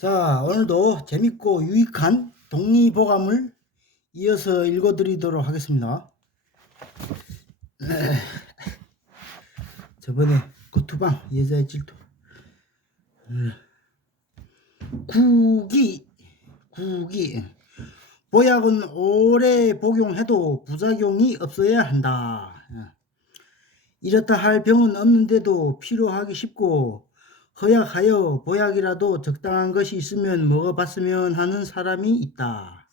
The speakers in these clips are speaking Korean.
자, 오늘도 재밌고 유익한 동리보감을 이어서 읽어드리도록 하겠습니다. 저번에 고투방 여자의 질투. 구기 보약은 오래 복용해도 부작용이 없어야 한다. 이렇다 할 병은 없는데도 필요하기 쉽고 허약하여 보약이라도 적당한 것이 있으면 먹어봤으면 하는 사람이 있다.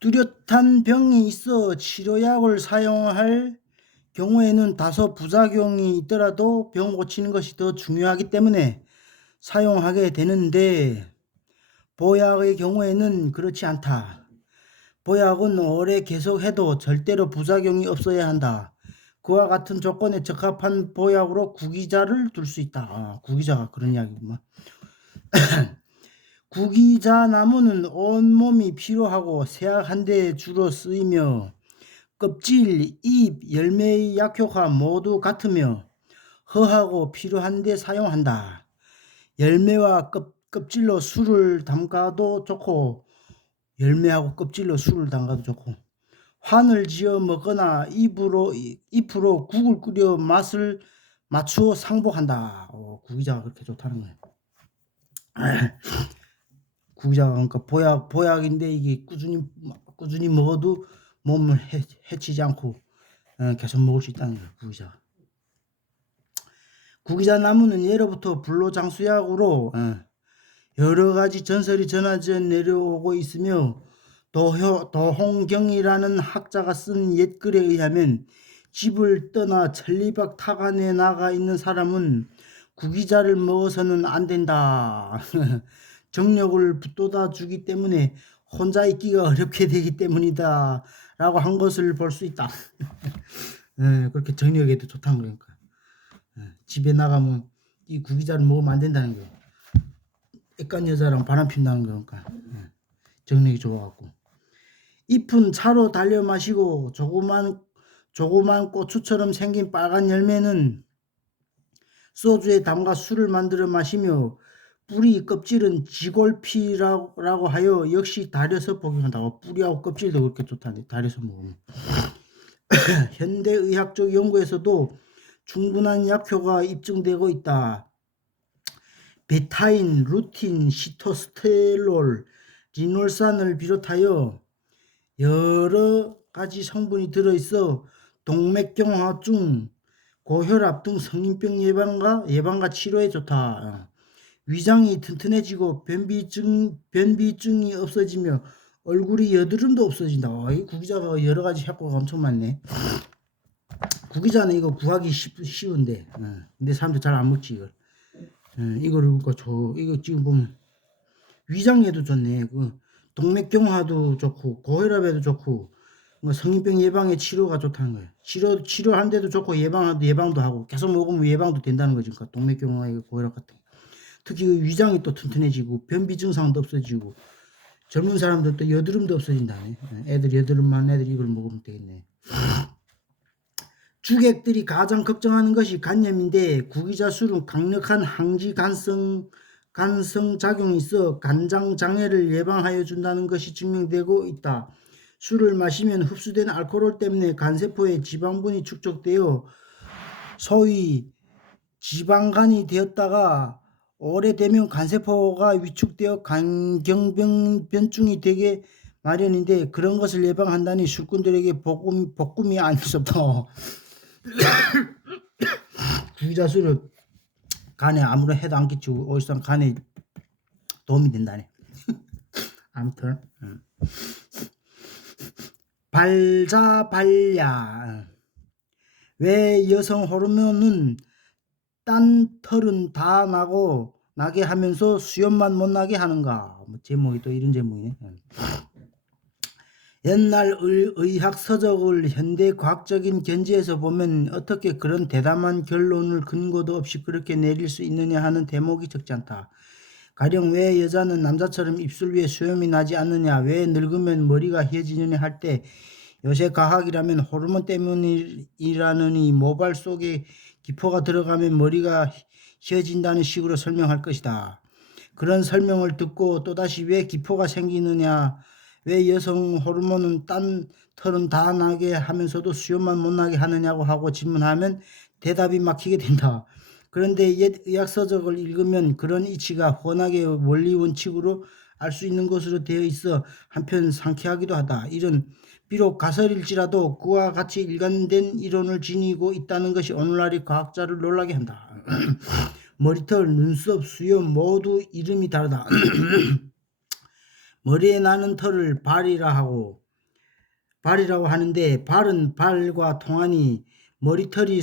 뚜렷한 병이 있어 치료약을 사용할 경우에는 다소 부작용이 있더라도 병 고치는 것이 더 중요하기 때문에 사용하게 되는데 보약의 경우에는 그렇지 않다. 보약은 오래 계속해도 절대로 부작용이 없어야 한다. 그와 같은 조건에 적합한 보약으로 구기자를 둘 수 있다. 구기자가 그런 이야기구만. 구기자 나무는 온몸이 필요하고 세악한 데 주로 쓰이며 껍질, 잎, 열매의 약효가 모두 같으며 허하고 필요한 데 사용한다. 열매와 껍질로 술을 담가도 좋고 열매하고 껍질로 술을 담가도 좋고 환을 지어 먹거나 잎으로 국을 끓여 맛을 맞추어 상복한다. 구기자가 그렇게 좋다는 거예요. 구기자가 그러니까 보약인데 이게 꾸준히 먹어도 몸을 해치지 않고 계속 먹을 수 있다는 거예요. 구기자 나무는 예로부터 불로장수약으로 여러 가지 전설이 전해져 내려오고 있으며 도홍경이라는 학자가 쓴 옛글에 의하면 집을 떠나 천리밖 타간에 나가 있는 사람은 구기자를 먹어서는 안 된다. 정력을 북돋아 주기 때문에 혼자 있기가 어렵게 되기 때문이다. 라고 한 것을 볼 수 있다. 그렇게 정력에도 좋다는 거니까. 집에 나가면 이 구기자를 먹으면 안 된다는 거예요. 애깐 여자랑 바람 핀다는 거니까. 정력이 좋아갖고. 잎은 차로 달려 마시고 조그만 고추처럼 생긴 빨간 열매는 소주에 담가 술을 만들어 마시며 뿌리 껍질은 지골피라고 하여 역시 달여서 복용한다. 뿌리하고 껍질도 그렇게 좋다는데 달여서 먹으면. 현대의학적 연구에서도 충분한 약효가 입증되고 있다. 베타인, 루틴, 시토스테롤, 리놀산을 비롯하여 여러 가지 성분이 들어있어 동맥경화증, 고혈압 등 성인병 예방과 치료에 좋다. 위장이 튼튼해지고 변비증이 없어지며 얼굴이 여드름도 없어진다. 이 구기자가 여러 가지 효과가 엄청 많네. 구기자는 이거 구하기 쉬운데, 근데 사람들 잘 안 먹지 이걸. 이거를 이거 지금 보면 위장에도 좋네. 동맥경화도 좋고 고혈압에도 좋고 성인병 예방에 치료가 좋다는 거예요. 치료하는데도 좋고 예방도 하고 계속 먹으면 예방도 된다는 거죠. 그러니까 동맥경화, 고혈압 같은 거. 특히 위장이 또 튼튼해지고 변비 증상도 없어지고 젊은 사람들도 여드름도 없어진다네. 애들 여드름 많은 애들이 이걸 먹으면 되겠네. 주객들이 가장 걱정하는 것이 간염인데 구기자 술은 강력한 항지 간성 작용이 있어 간장 장애를 예방하여 준다는 것이 증명되고 있다. 술을 마시면 흡수된 알코올 때문에 간세포에 지방분이 축적되어 소위 지방간이 되었다가 오래되면 간세포가 위축되어 간경병증이 되게 마련인데 그런 것을 예방한다니 술꾼들에게 복음이 아닐 수 없다. 구기자 술을 간에 아무런 해도 안 끼치고 오일상 간에 도움이 된다네. 아무튼 발자발야. 왜 여성 호르몬은 딴 털은 다 나게 하면서 수염만 못 나게 하는가? 제목이 또 이런 제목이네. 옛날 의학 서적을 현대 과학적인 견지에서 보면 어떻게 그런 대담한 결론을 근거도 없이 그렇게 내릴 수 있느냐 하는 대목이 적지 않다. 가령 왜 여자는 남자처럼 입술 위에 수염이 나지 않느냐, 왜 늙으면 머리가 휘어지느냐 할 때 요새 과학이라면 호르몬 때문이라느니 모발 속에 기포가 들어가면 머리가 휘어진다는 식으로 설명할 것이다. 그런 설명을 듣고 또다시 왜 기포가 생기느냐, 왜 여성 호르몬은 딴 털은 다 나게 하면서도 수염만 못 나게 하느냐고 하고 질문하면 대답이 막히게 된다. 그런데 옛 의학서적을 읽으면 그런 이치가 훤하게 원리 원칙으로 알 수 있는 것으로 되어 있어 한편 상쾌하기도 하다. 이런 비록 가설일지라도 그와 같이 일관된 이론을 지니고 있다는 것이 오늘날의 과학자를 놀라게 한다. 머리털, 눈썹, 수염 모두 이름이 다르다. 머리에 나는 털을 발이라고 하는데 발은 발과 통하니 머리털이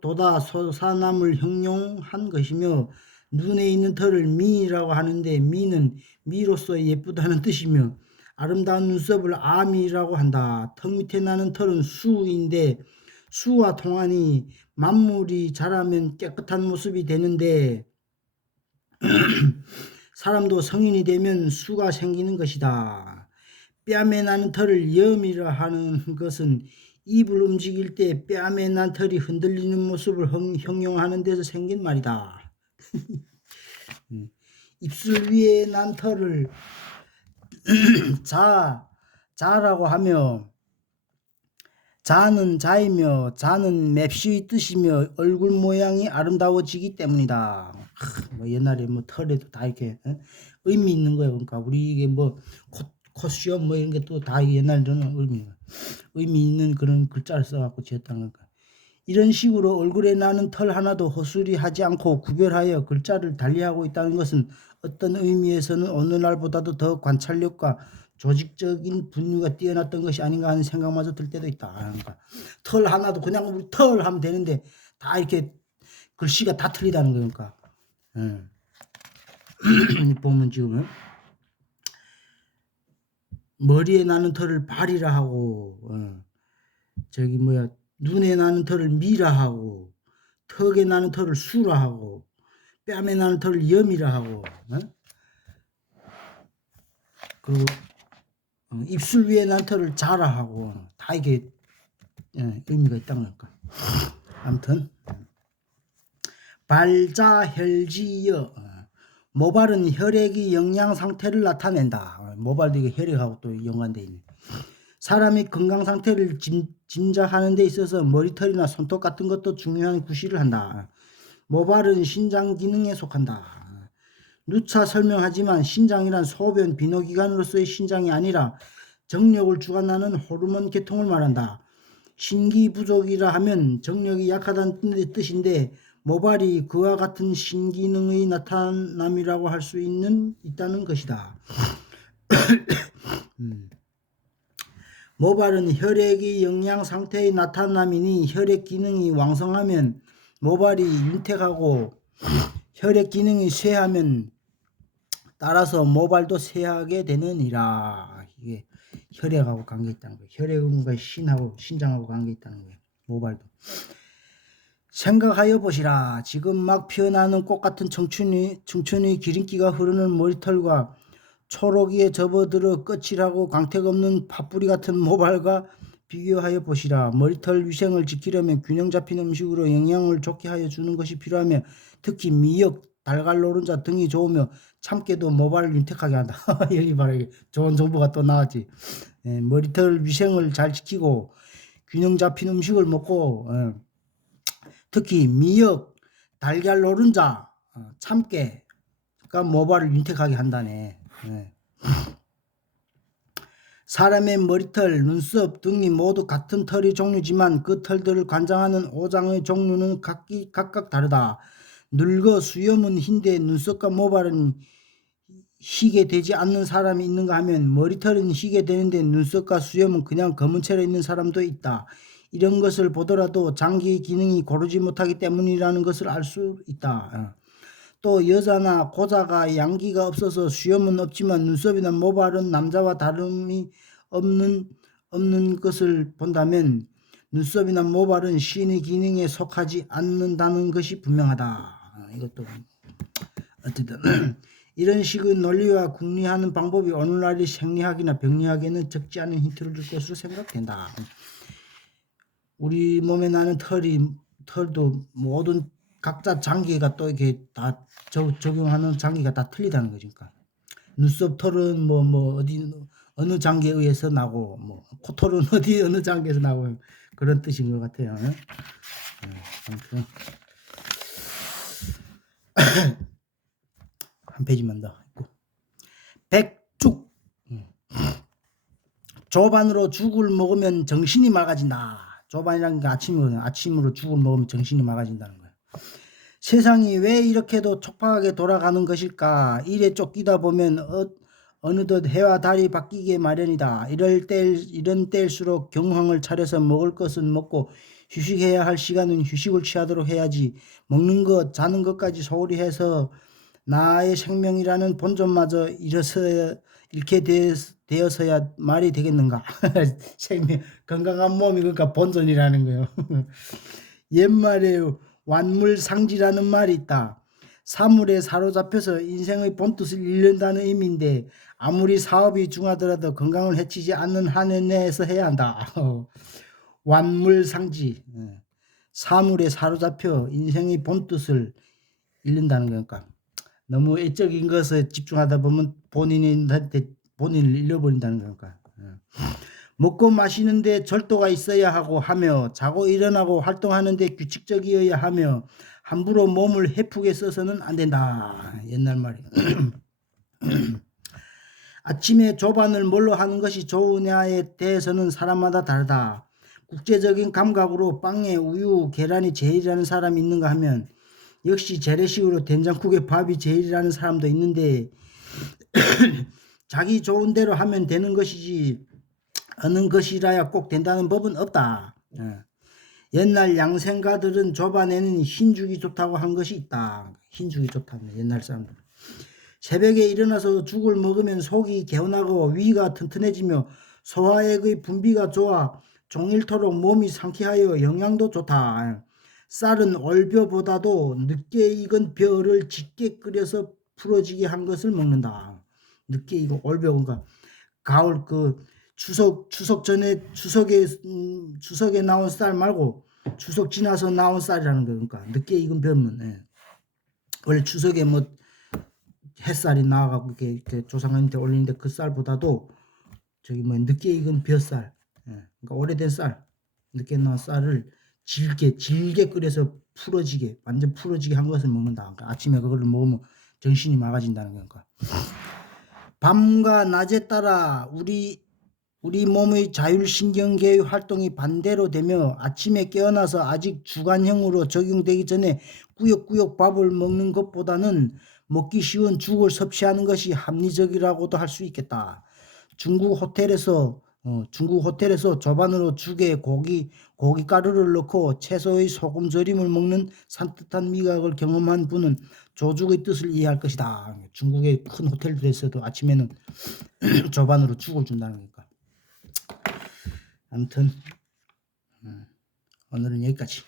돋아 솟아남을 형용한 것이며 눈에 있는 털을 미라고 하는데 미는 미로서 예쁘다는 뜻이며 아름다운 눈썹을 아미라고 한다. 턱 밑에 나는 털은 수인데 수와 통하니 만물이 자라면 깨끗한 모습이 되는데 사람도 성인이 되면 수가 생기는 것이다. 뺨에 나는 털을 염이라 하는 것은 입을 움직일 때 뺨에 난 털이 흔들리는 모습을 형용하는 데서 생긴 말이다. 입술 위에 난 털을 자라고 하며 자는 자이며 자는 맵시의 뜻이며 얼굴 모양이 아름다워지기 때문이다. 뭐 옛날에 뭐 털에도 다 이렇게 의미 있는 거예요. 그러니까 우리 이게 뭐 콧수염 뭐 이런 게 또 다 옛날에는 의미 있는 그런 글자를 써갖고 지었다는 거니까. 이런 식으로 얼굴에 나는 털 하나도 허술이 하지 않고 구별하여 글자를 달리하고 있다는 것은 어떤 의미에서는 오늘날보다도 더 관찰력과 조직적인 분류가 뛰어났던 것이 아닌가 하는 생각마저 들 때도 있다. 그러니까 털 하나도 그냥 우리 털 하면 되는데 다 이렇게 글씨가 다 틀리다는 거니까. 보면 지금 머리에 나는 털을 발이라 하고 저기 뭐야 눈에 나는 털을 미라 하고 턱에 나는 털을 수라 하고 뺨에 나는 털을 염이라 하고 그리고 입술 위에 난 털을 자라 하고 다 이게 의미가 있다는 거니까. 아무튼 발자혈지여 모발은 혈액의 영양 상태를 나타낸다. 모발도 이게 혈액하고 또 연관되어 있네. 사람의 건강 상태를 짐작하는 데 있어서 머리털이나 손톱 같은 것도 중요한 구실을 한다. 모발은 신장 기능에 속한다. 누차 설명하지만 신장이란 소변 비노기관으로서의 신장이 아니라 정력을 주관하는 호르몬 계통을 말한다. 신기 부족이라 하면 정력이 약하다는 뜻인데 모발이 그와 같은 신기능의 나타남이라고 할 수 있다는 것이다. 모발은 혈액의 영양 상태의 나타남이니 혈액 기능이 왕성하면 모발이 윤택하고 혈액 기능이 쇠하면 따라서 모발도 쇠하게 되느니라. 이게 혈액하고 관계 있다는 거예요. 혈액과 신장하고 관계 있다는 거예요. 모발도. 생각하여 보시라. 지금 막 피어나는 꽃 같은 청춘의 기름기가 흐르는 머리털과 초록이에 접어들어 끝이라고 광택 없는 팥뿌리 같은 모발과 비교하여 보시라. 머리털 위생을 지키려면 균형 잡힌 음식으로 영양을 좋게 하여 주는 것이 필요하며 특히 미역, 달걀 노른자 등이 좋으며 참깨도 모발을 윤택하게 한다. 여기 봐라. 좋은 정보가 또 나왔지. 머리털 위생을 잘 지키고 균형 잡힌 음식을 먹고 특히 미역, 달걀 노른자, 참깨가 모발을 윤택하게 한다네. 사람의 머리털, 눈썹 등이 모두 같은 털의 종류지만 그 털들을 관장하는 오장의 종류는 각각 다르다. 늙어 수염은 흰데 눈썹과 모발은 희게 되지 않는 사람이 있는가 하면 머리털은 희게 되는데 눈썹과 수염은 그냥 검은 채로 있는 사람도 있다. 이런 것을 보더라도 장기의 기능이 고르지 못하기 때문이라는 것을 알 수 있다. 또 여자나 고자가 양기가 없어서 수염은 없지만 눈썹이나 모발은 남자와 다름이 없는 것을 본다면 눈썹이나 모발은 신의 기능에 속하지 않는다는 것이 분명하다. 이것도 어쨌든 이런 식의 논리와 궁리하는 방법이 오늘날의 생리학이나 병리학에는 적지 않은 힌트를 줄 것으로 생각된다. 우리 몸에 나는 털도 모든 각자 장기가 또 이렇게 다 적용하는 장기가 다 틀리다는 거죠. 그러니까 눈썹 털은 뭐 어디 어느 장기에 의해서 나고 뭐 코털은 어디 어느 장기에서 나고 그런 뜻인 것 같아요. 아무튼 한 페이지만 더 있고 백죽 조반으로 죽을 먹으면 정신이 맑아진다. 조반이라는 게 아침으로 죽을 먹으면 정신이 맑아진다는 거예요. 세상이 왜 이렇게도 촉박하게 돌아가는 것일까? 일에 쫓기다 보면 어느덧 해와 달이 바뀌게 마련이다. 이런 때일수록 경황을 차려서 먹을 것은 먹고 휴식해야 할 시간은 휴식을 취하도록 해야지. 먹는 것, 자는 것까지 소홀히 해서 나의 생명이라는 본전마저 잃게 되어서야 말이 되겠는가? 생명, 건강한 몸이 그러니까 본전이라는 거예요. 옛말에 완물상지라는 말이 있다. 사물에 사로잡혀서 인생의 본뜻을 잃는다는 의미인데 아무리 사업이 중하더라도 건강을 해치지 않는 한은 내에서 해야 한다. 완물상지. 사물에 사로잡혀 인생의 본뜻을 잃는다는 거니까 너무 애적인 것에 집중하다 보면 본인을 잃어버린다는 거니까. 먹고 마시는데 절도가 있어야 하며 자고 일어나고 활동하는데 규칙적이어야 하며 함부로 몸을 헤프게 써서는 안 된다. 옛날 말이에요. 아침에 조반을 뭘로 하는 것이 좋으냐에 대해서는 사람마다 다르다. 국제적인 감각으로 빵에 우유, 계란이 제일이라는 사람이 있는가 하면 역시 재래식으로 된장국에 밥이 제일이라는 사람도 있는데 자기 좋은 대로 하면 되는 것이지 어느 것이라야 꼭 된다는 법은 없다. 옛날 양생가들은 조반에는 흰죽이 좋다고 한 것이 있다. 흰죽이 좋다는 옛날 사람들. 새벽에 일어나서 죽을 먹으면 속이 개운하고 위가 튼튼해지며 소화액의 분비가 좋아 종일토록 몸이 상쾌하여 영양도 좋다. 쌀은 올벼보다도 늦게 익은 벼를 짙게 끓여서 풀어지게 한 것을 먹는다. 늦게 익은 올벼 그러니까 가을 추석 전에 추석에 나온 쌀 말고 추석 지나서 나온 쌀이라는 거 그러니까 늦게 익은 벼면 원래 추석에 뭐 햇살이 나와갖고 이렇게 조상한테 올리는데 그 쌀보다도 저기 뭐 늦게 익은 벼쌀, 그러니까 오래된 쌀, 늦게 나온 쌀을 질게 끓여서 완전 풀어지게 한 것을 먹는다. 그러니까 아침에 그걸 먹으면 정신이 맑아진다는 거니까. 밤과 낮에 따라 우리 몸의 자율신경계의 활동이 반대로 되며 아침에 깨어나서 아직 주간형으로 적용되기 전에 꾸역꾸역 밥을 먹는 것보다는 먹기 쉬운 죽을 섭취하는 것이 합리적이라고도 할 수 있겠다. 중국 호텔에서 조반으로 죽에 고기가루를 넣고 채소의 소금 절임을 먹는 산뜻한 미각을 경험한 분은 조죽의 뜻을 이해할 것이다. 중국의 큰 호텔들에서도 아침에는 조반으로 죽을 준다는 거니까. 아무튼 오늘은 여기까지.